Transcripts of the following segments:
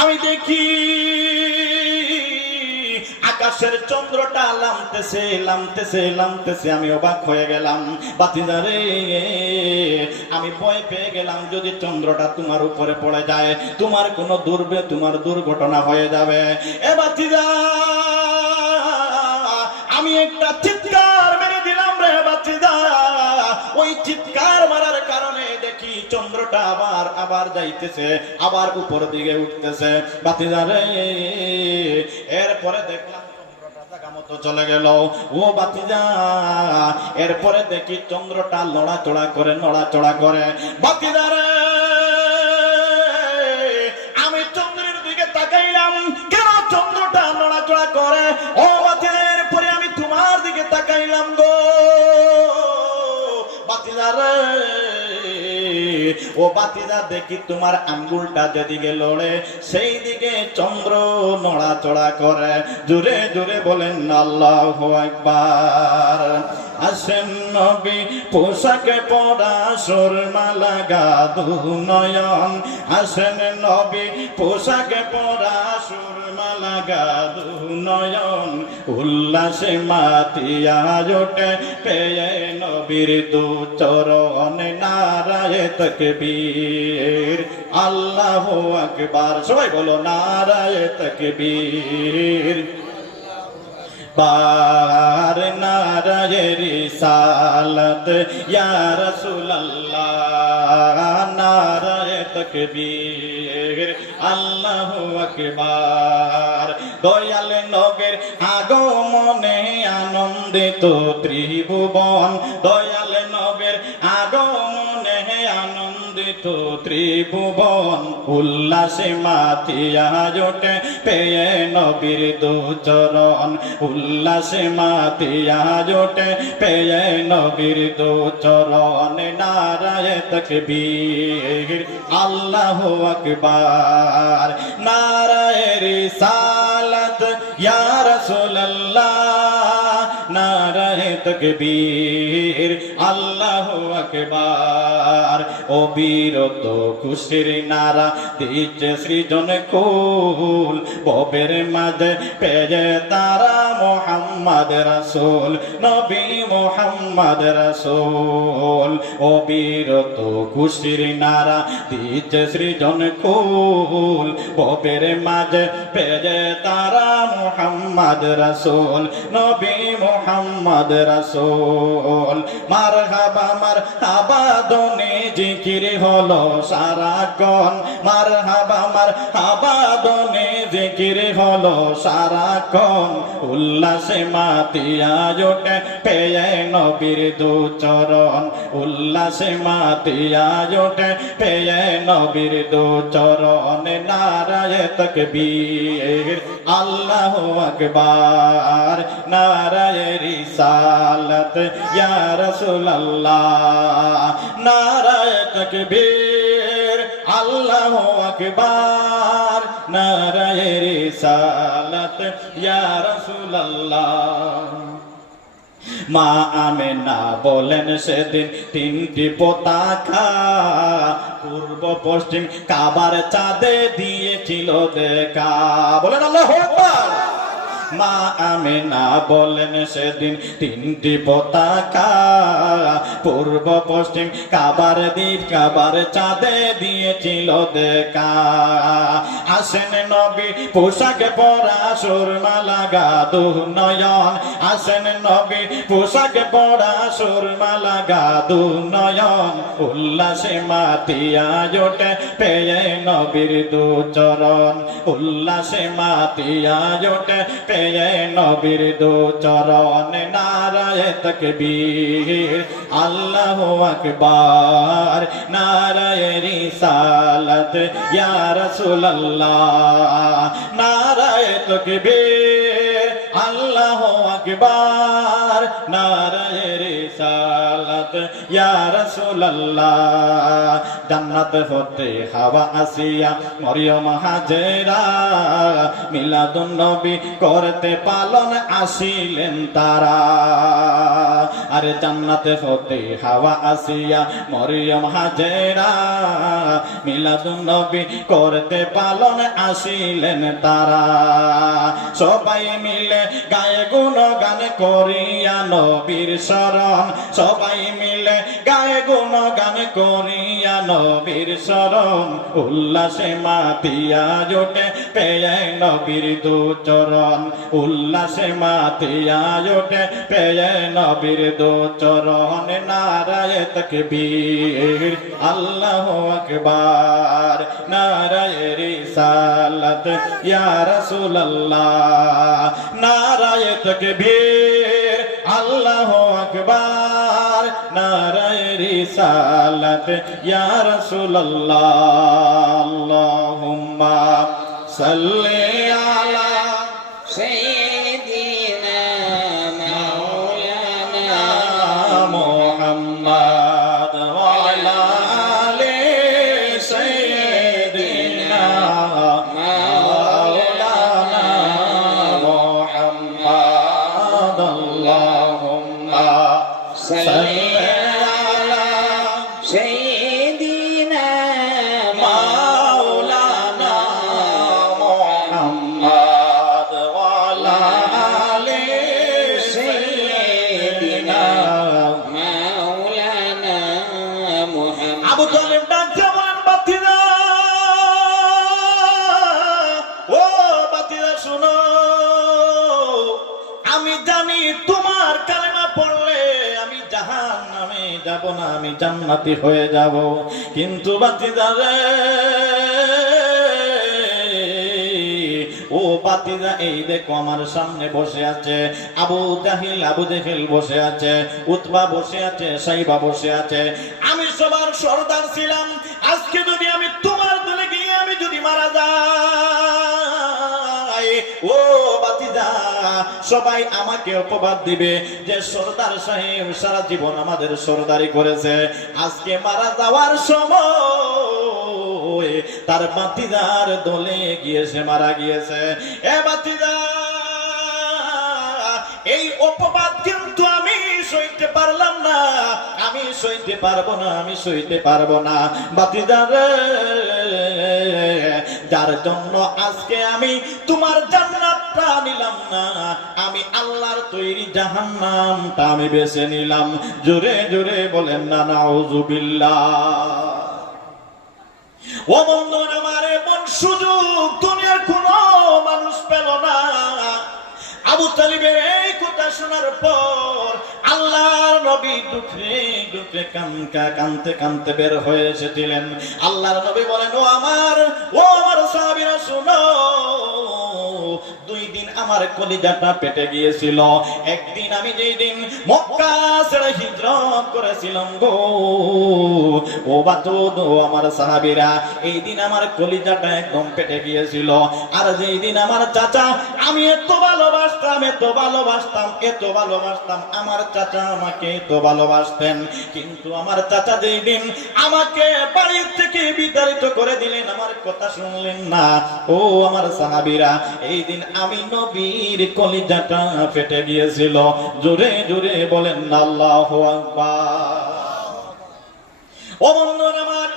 আমি দেখি আকাশের চন্দ্রটা লামতেছে লামতেছে লামতেছে। আমি অবাক হয়ে গেলাম। বাতিদারে আমি ভয় পেয়ে গেলাম যদি চন্দ্রটা তোমার উপরে পড়ে যায়। তোমার কোনো দুর্বে, তোমার দুর্ঘটনা হয়ে যাবে। এ বাতিদা, আমি একটা আবার আবার যাইতেছে, আবার উপর দিকে উঠতেছে। বাতিদা রে, এরপরে দেখলাম চলে গেল। ও বাতিজা, এরপরে দেখি চন্দ্রটা লড়াচড়া করে, নড়াচড়া করে। বাতিজা ও বাতিদা দেখি তোমার আঙ্গুলটা যেদিকে লড়ে সেই দিকে চন্দ্র নড়াচড়া করে। জোরে জোরে বলেন, আল্লাহ একবার আসেন নবী, পোশাকে পরা সুরমালা গাদু নয়ন আসেন নবী, পোশাকে পরা সুরমালা গাদু নয়ন, উল্লাসে মাতিয়া জোটে পেয়ে নবীর দু চরণ নারায় তকবীর। আল্লাহ আকবার, সবাই বলো নারায় তকবীর। বার নারায় রিসালত ইয়া রাসূলুল্লাহ নারায় তকবীর আল্লাহু আকবার দয়াল নবের আগমনে আনন্দিত ত্রিভুবন দয়াল আনন্দিত ত্রিভুবন উল্লাসে মাতিয়া জোটে, পেয়ে নবীর দুচরণ উল্লাসে মাতিয়া জোটে, পেয়ে নবীর দুচরণ নারায় তকবীর, আল্লাহ আকবার নারায় রিসালাত তকবীর আল্লাহ আকবার। অবিরত খুশির নারা দিচ্ছে সৃজন কুল। ববের মাঝে পেয়ে তারা মোহাম্মদ রাসূল, নবী মোহাম্মদ রাসূল। অবিরত খুশির নারা দিচ্ছে সৃজন কুল। ববের মাঝে পেয়ে তারা মোহাম্মদ রাসূল, নবী মোহাম্মদ রাসূল মারহাবা মারহাবা দনে জিকির হলো সারাক্ষণ মারহাবা মারহাবা, দনে জিকির হলো সারাক্ষণ উল্লাসে মাতিয়া জোটে পেয়ে নবীর দু চরণ। উল্লাসে মাতিয়া জোটে পেয়ে নবীর দু চরণ। নারায় তকবীর, আল্লাহ আকবার। নারায় রিসালত, ইয়া রাসূলুল্লাহ। নারায় তকবীর, আল্লাহ আকবার নারায় রিসালত, ইয়া রাসূলুল্লাহ। মা আমেনা বলেন সেদিন তিনটি পতাকা পূর্ব পশ্চিম কাবার চাঁদে দিয়েছিল দেখা। বলেন আল্লাহ আকবার। মা আমেনা বলেন সেদিন তিনটি পতাকা পূর্ব পশ্চিম কাবার দ্বীপ, কাবার চাঁদে দিয়েছিল দেখা। আসেন নবী পোশাক পরা সুরমালা গাদু নয়ন। আসেন নবী পোশাক পরা সুরমালা গাদু নয়ন। উল্লাসে মাতিয়া জোটে পেয়ে নবীর দু চরণ। উল্লাসে মাতিয়া জোটে পেয়ে নবীর দু চরণ। নারায় তকবীর। আল্লাহ আকবার, নারায় রিসালত, ইয়া রাসূলুল্লাহ, নারায় তকবীর, আল্লাহ আকবার আকবার নারায়ে রিসালাত, ইয়া জান্নাত হতে হাওয়া আসিয়া মরিয়ম হাজেরা মিলাদুন নবী করতে পালন আসিলেন তারা। আরে জান্নাতে হতে হাওয়া আসিয়া মরিয়ম হাজেরা মিলাদুন নবী করতে পালন আসিলেন তারা। সবাই মিলে গায়ে গুণ গান করিয়া নবীর শরণ সবাই মিলে গায়ে গুণ গান করিয়া নবীর শরণ, উল্লাসে মাতিয়া জোটে পেয়ে নবীর দু চরণ। উল্লাসে মাতিয়া জোটে পেয়ে নবীর দু চরণ। নারায় তকবীর, আল্লাহ আকবার। নারায় রিসালাত, ইয়া রাসূলুল্লাহ। নারায় তকবীর, আল্লাহ আকবার। নারায় রিসালাত ইয়া রাসূলুল্লাহ আল্লাহুম্মা সাল্লি না, আমি জান্নাতি হয়ে যাব। কিন্তু বাতিদা রে ও বাতিজা এই দেখো আমার সামনে বসে আছে। আবু জাহিল, আবু জেহেল বসে আছে, উতবা বসে আছে, সাইবা বসে আছে। আমি সবার সর্দার ছিলাম, আজকে যদি আমি তোমার দলে গিয়ে আমি যদি মারা যাই, ও সবাই আমাকে অপবাদ দিবে যে সর্দার সাহেব সারা জীবন আমাদের সর্দারি করেছে। আজকে মারা যাওয়ার সময় তার বাতিদার দলে গিয়েছে মারা গিয়েছে। এ বাতিদা, এই অপবাদ কিন্তু আমি সইতে পারলাম না। আমি সইতে পারব না, আমি সইতে পারব না। বাতিদার যার জন্য আজকে আমি তোমার জান্নাতটা নিলাম না। আমি আল্লাহর তৈরি জাহান্নামটা আমি বেছে নিলাম। জোরে জোরে বলেন, না নাউজুবিল্লাহ ও বন্ধুরা, আমার এমন সুযোগ দুনিয়ার কোন মানুষ পেল না। আবু তালিবের এই কথা শোনার পর আল্লাহর নবী দুঃখে দুঃখে কানকা, কানতে কানতে বের হয়ে এসেছিলেন। আল্লাহর নবী বলেন, ও আমার ও আমার সাহাবীরা, শুনো। দুই দিন আমার কলিজাটা পেটে গিয়েছিল। একদিন আমি যেই দিন মক্কা ছেড়ে হিজরত করেছিলাম গো। ও বাতুদ ও আমার সাহাবীরা, এই দিন আমার কলিজাটা একদম পেটে গিয়েছিল। আর যেই দিন আমার চাচা, আমি এত ভালোবাসতাম এত ভালোবাসতাম এত ভালোবাসতাম, আমার চাচা আমাকে এত ভালোবাসতেন। কিন্তু আমার চাচা যেই দিন আমাকে বাড়ির থেকে বিতাড়িত করে দিলেন, আমার কথা শুনলেন না। ও আমার সাহাবীরা, এই দিন আমি নবীর কলিজাটা ফেটে গিয়েছিল। জোরে জোরে বলেন, আল্লাহ বন্ধুরা আমার,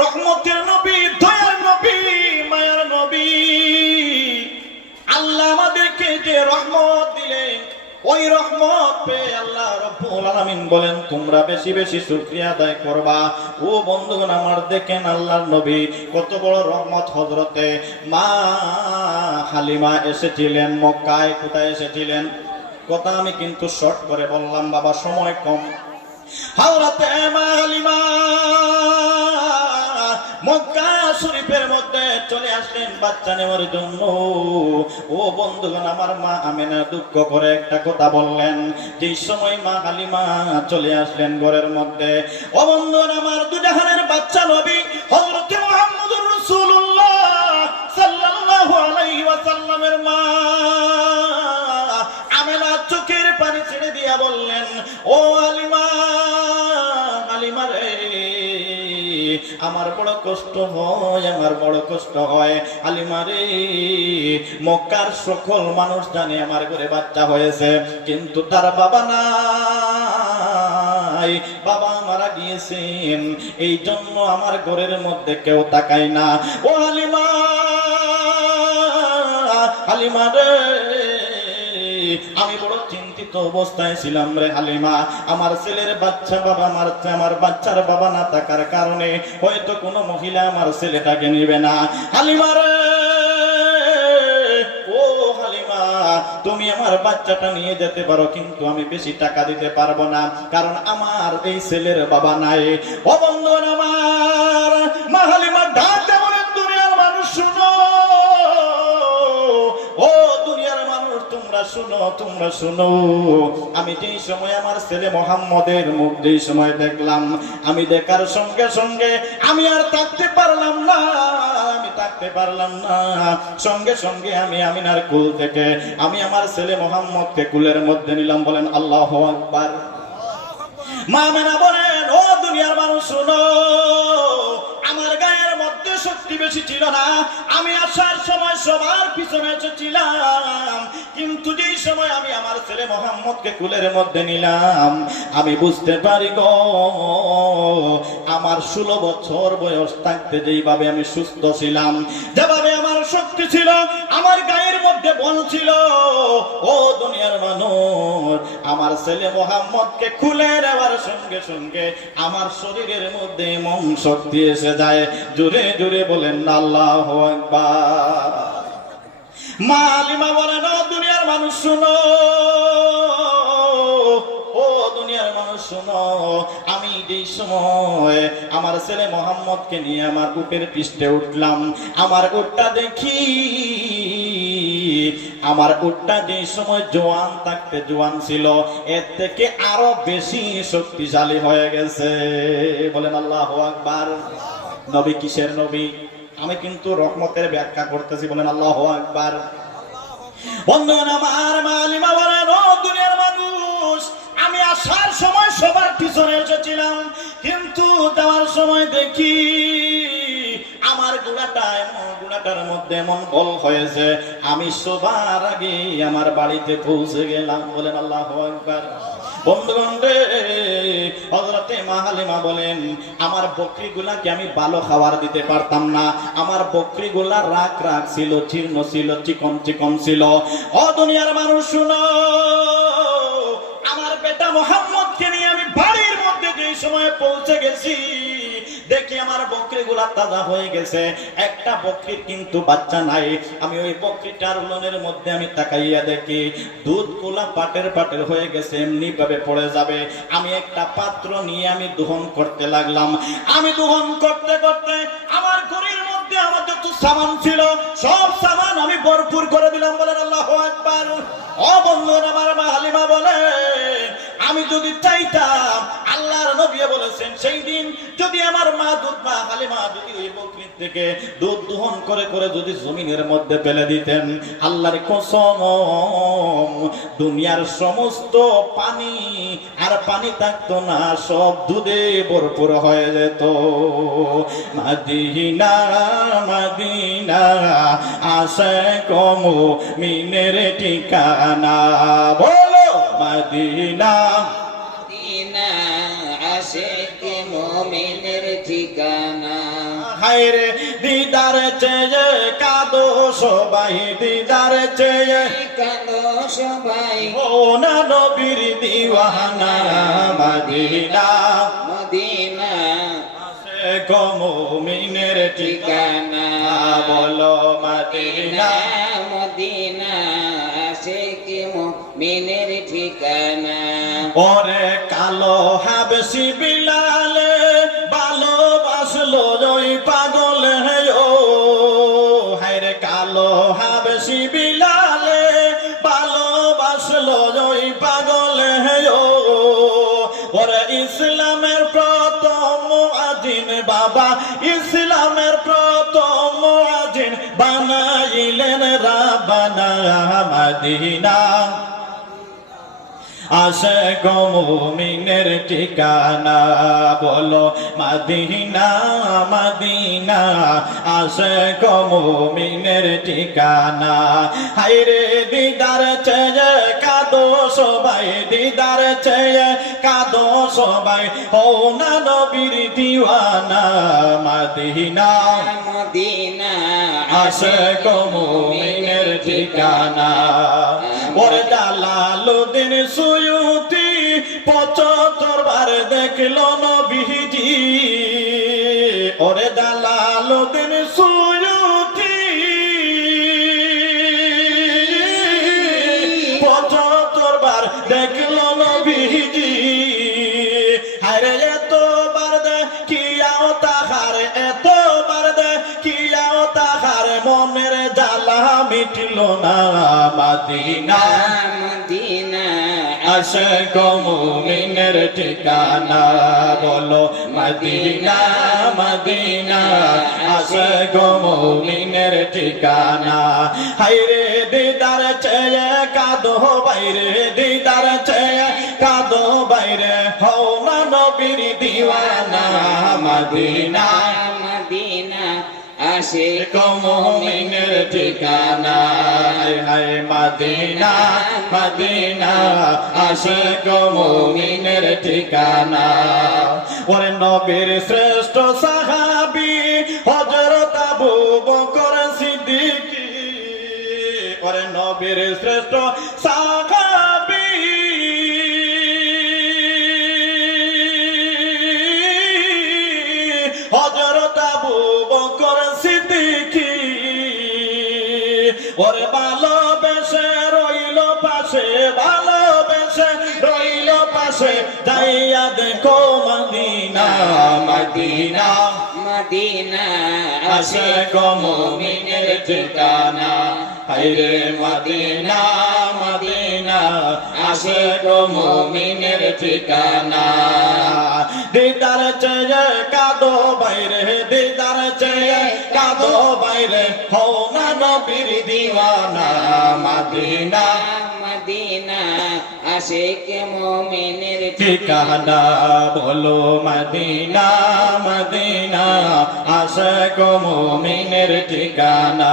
রহমতের নবী, দয়ার নবী, মায়ার নবী। আল্লাহ আমাদেরকে যে রহমত ওই রহমত পেয়ে আল্লাহ রব্বুল আলামিন বলেন, তোমরা বেশি বেশি শুকরিয়া আদায় করবা। ও বন্ধুগণ আমার দেখেন আল্লাহর নবী কত বড় রহমত হজরতে মা হালিমা এসেছিলেন, মক্কায় কোথায় এসেছিলেন? কথা আমি কিন্তু শর্ট করে বললাম, বাবা, সময় কম। হাওড়াতে মা হালিমা মক্কা শরীফের মধ্যে চলে আসলেন বাচ্চা নেওয়ার জন্য। ও বন্ধুগণ, আমার মা আমেনা দুঃখ করে একটা কথা বললেন। যে সময় মা হালিমা চলে আসলেন ঘরের মধ্যে, ও বন্ধুগণ, আমার দুজাহানের বাচ্চা নবী হজরত মুহাম্মদুর রাসূলুল্লাহ সাল্লাল্লাহু আলাইহি ওয়াসাল্লামের মা। আমার বড় কষ্ট হয়, আমার বড় কষ্ট হয়। হালিমারে মক্কার সকল মানুষ জানে আমার ঘরে বাচ্চা হয়েছে। কিন্তু তার বাবা নাই, বাবা মারা গিয়েছেন। এই জন্য আমার ঘরের মধ্যে কেউ তাকায় না। ও হালিমা হালিমা রে, আমি বড় চিন্তিত অবস্থায় ছিলাম রে হালিমা। আমার ছেলের বাচ্চা বাবা মারছে, আমার বাচ্চার বাবা না থাকার কারণে হয়তো কোনো মহিলা আমার ছেলেটাকে নিবে না। হালিমা রে! তুমি আমার বাচ্চাটা নিয়ে যেতে পারো, কিন্তু আমি বেশি টাকা দিতে পারব না, কারণ আমার এই ছেলের বাবা নাই। ও বন্ধু আমার, মা শুনো, তোমরা শুনো। আমি যেই সময় আমার ছেলে মোহাম্মদের মুখ যেই সময় দেখলাম, আমি দেখার সঙ্গে সঙ্গে আমি আর থাকতে পারলাম না, আমি থাকতে পারলাম না। সঙ্গে সঙ্গে আমি আমিনার কুল থেকে, আমি আমার ছেলে মোহাম্মদকে কুলের মধ্যে নিলাম, বলেন, আল্লাহ আকবার। মা মেনা বলেন, ও দুনিয়ার মানুষ, শুনো। শক্তি বেশি ছিল না। আমি আসার সময় সবার পিছনে এসেছিলাম। কিন্তু যেই সময় আমি আমার ছেলে মোহাম্মদকে কুলের মধ্যে নিলাম, আমি বুঝতে পারি গো, আমার ষোলো বছর বয়স থাকতে যেইভাবে আমি সুস্থ ছিলাম, যেভাবে আমার শক্তি ছিল, আমার গায়ের মধ্যে বল ছিল, ও দুনিয়ার মানুষ আমার ছেলে মোহাম্মদকে খুলে নেওয়ার সঙ্গে সঙ্গে আমার শরীরের মধ্যে মন শক্তি এসে যায়। জোরে জোরে বলেন, আল্লাহ মালিমা বলেন, ও দুনিয়ার মানুষ শুনো, ও দুনিয়ার মানুষ শুনো, আমি যেই সময় আমার ছেলে মোহাম্মদকে নিয়ে আমার উটের পৃষ্ঠে উঠলাম, আমার উটটা দেখি আমার উটটা যে সময় জোয়ান থাকতে, জোয়ান ছিল, এর থেকে আরও বেশি শক্তিশালী হয়ে গেছে। বলেন, আল্লাহ আকবার। নবী কিসের নবী? আমি কিন্তু রহমতের ব্যাখ্যা করতেছি, বলেন, আল্লাহ আকবার। আমার মালিমা বলেন আমি আসার সময় সবার পিছনে এসেছিলাম, কিন্তু যাওয়ার সময় দেখি গুড়াটার মধ্যে এমন বল হয়েছে, আমি সবার আগে আমার বাড়িতে পৌঁছে গেলাম। বলেন আল্লাহ একবার আমার আমি ভালো খাবার দিতে পারতাম না? আমার বকরিগুলা রাগ রাগ ছিল, জীর্ণ ছিল, চিকন চিকন ছিল। ও দুনিয়ার মানুষ, শুনো, আমার বেটা মোহাম্মদকে নিয়ে আমি বাড়ির মধ্যে যে সময় পৌঁছে গেছি দেখি আমার বকরি গুলা তাজা হয়ে গেছে। একটা বকরির কিন্তু বাচ্চা নাই। আমি ওই বকরিটার উলনের মধ্যে আমি তাকাইয়া দেখি, দুধগুলা পাটের পাটের হয়ে গেছে এমনি ভাবে পড়ে যাবে। আমি একটা পাত্র নিয়ে আমি দহন করতে লাগলাম। আমি দহন করতে করতে আমার ঘরের মধ্যে আমার যত সামান ছিল, সব সামান আমি ভরপুর করে দিলাম বলেন আল্লাহ একবার ও বন্ধু আমার মা হালিমা বলে, আমি যদি চাইতাম আল্লাহর বলেছেন, সেই দিন যদি আমার মা দুধ, মা হালিমা যদি ওই বকরির থেকে দুধ দহন করে করে যদি জমিনের মধ্যে ফেলে দিতেন, আল্লাহর কসম, দুনিয়ার সমস্ত পানি আর পানি থাকতো না, সব দুধে ভরপুর হয়ে যেত। মাদিনা মাদিনা, আসে কম মিনের ঠিকানা, বলো মদিনা। মুমিনের ঠিকানা। হায়রে দিদার চেয়ে কাদো সবাই দিদার চেয়ে। কালো সবাই। ও না নবীর দিওয়ানা মাদিনা। মদিনা। আসে গমিনের ঠিকানা ঠিকানা বলো মাদিনা। মদিনা মদিনা আশেক মুমিনের ঠিকানা? ওরে কালো হাবসি আসে গমিনের ঠিকানা বলো, মাদিনা মাদিনা। আসে গমিনের ঠিকানা। হাইরে দিদার চেয়ে কাদো সবাই, দিদার চেয়ে কাদো সবাই। ও না নবীর দিওয়ানা, মাদিনা। মদিনা। আসে কমিনের ঠিকানা। ওর দালালুদ্দিন সুয়ুতি পঁচাত্তর বার দেখল নবীজি মিটল না মাদিনা। মদিনা। আসে কমুমিনের ঠিকানা বলো মদিনা মদিনা। আসে কমুমিনের ঠিকানা। হাইরে দিদার চেয়ে কাদো বাইরে দিদার চেয়ে কাদো বাইরে হও না নবীর দিওয়ানা। মদিনা। আসে কমুমিনের ঠিকানা। হায় মদিনা মদিনা, আসে কমুমিনের ঠিকানা। ওরে নবীর শ্রেষ্ঠ সাহাবি হজরত আবু বকর সিদ্দিকী। ওরে নবীর শ্রেষ্ঠ সাহাবি ওরে ভালোবেসে রইল পাশে ভালোবেসে রইল পাশে যাইয়া দেখো মদিনা মদিনা। মদিনা আসে গমমিনের ঠিকানা। হাইরে মদিনা মদিনা আসে গমমিনের ঠিকানা। দিদার চেয়ে কাদো বাইরে দিদার চেয়ে কাদো বাইরে হও না নবীর দিওয়ানা মদিনা। মদিনা আশিক মোমিনের ঠিকানা বলো মদিনা মদিনা আশিক গো মুমিনের ঠিকানা।